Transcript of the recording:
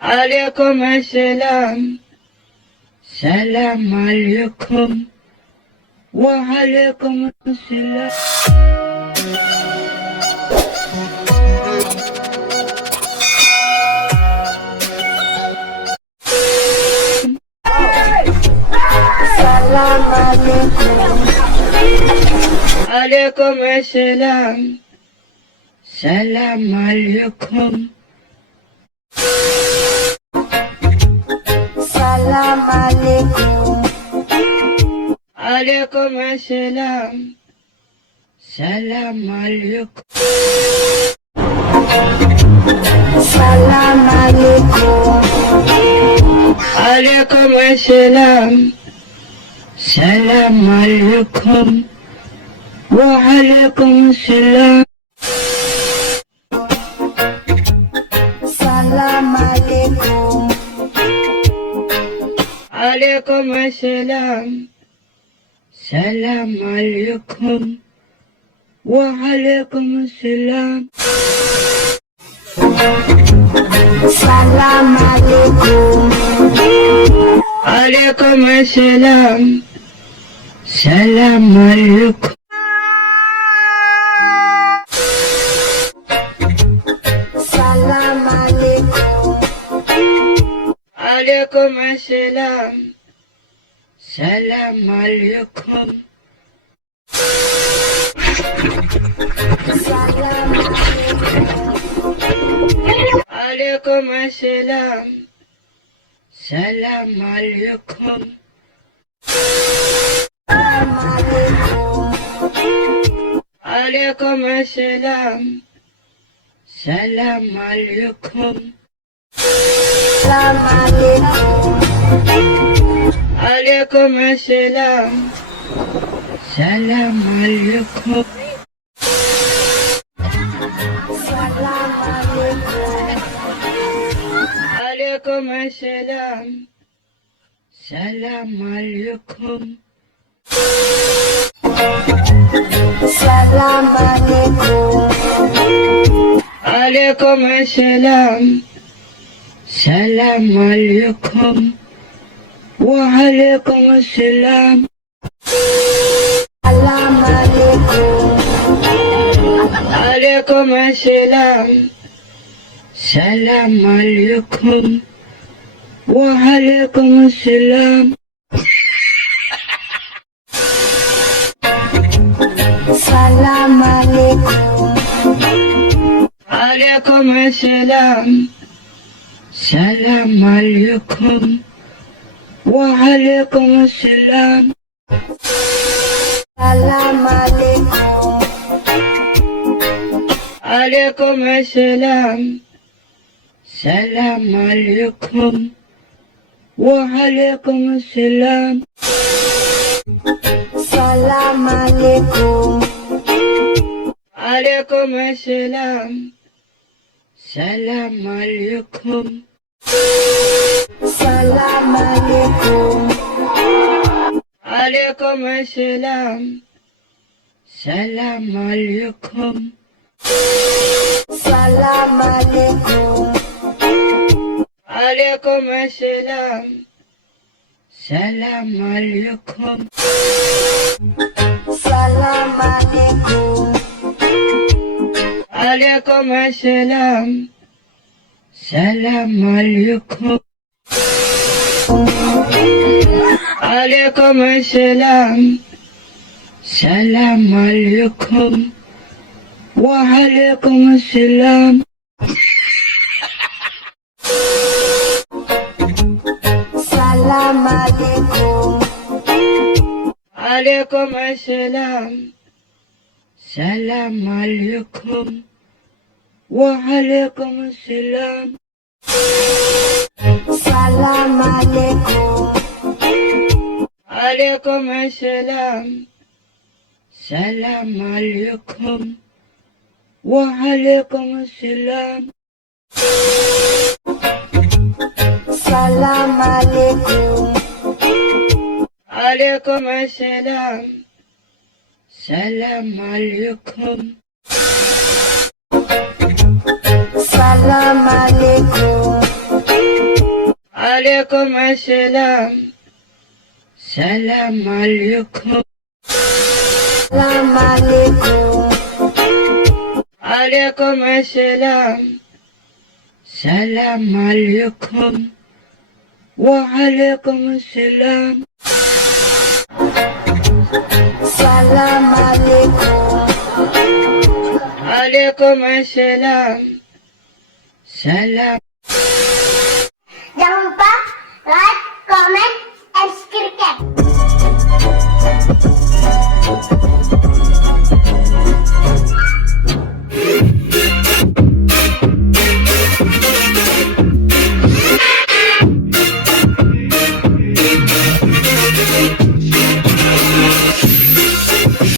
عليكم السلام. سلام عليكم وعليكم السلام. سلام عليكم. عليكم السلام. سلام عليكم. سلام عليكم. عليكم السلام. سلام عليكم. سلام عليكم. عليكم السلام. سلام عليكم وعليكم السلام. سلام عليكم. عليكم السلام. سلام عليكم وعليكم السلام. سلام عليكم. عليكم السلام. سلام عليكم. سلام عليكم. عليكم السلام. سلام عليكم. سلام عليكم. عليكم السلام. سلام عليكم. عليكم السلام. سلام عليكم. سلام عليكم. عليكم السلام. سلام عليكم. سلام عليكم. عليكم السلام. سلام عليكم. سلام عليكم. عليكم السلام. سلام عليكم وعليكم السلام. سلام عليكم. عليكم السلام. سلام عليكم وعليكم السلام. سلام عليكم. عليكم السلام. سلام عليكم وعليكم السلام. سلام عليكم. عليكم السلام. سلام عليكم وعليكم السلام. سلام عليكم. عليكم السلام. سلام عليكم. سلام عليكم. عليكم السلام. سلام عليكم. سلام عليكم. عليكم السلام. سلام عليكم. سلام عليكم. عليكم السلام. سلام عليكم. عليكم السلام. سلام عليكم وعليكم السلام. سلام عليكم. عليكم السلام. سلام عليكم وعليكم السلام. سلام عليكم. عليكم السلام. سلام عليكم وعليكم السلام. سلام عليكم. عليكم السلام. سلام عليكم. سلام عليكم. عليكم السلام. سلام عليكم. السلام عليكم. عليكم السلام. سلام عليكم. وعليكم السلام. السلام عليكم. عليكم السلام. سلام. Jangan lupa like, comment, and subscribe.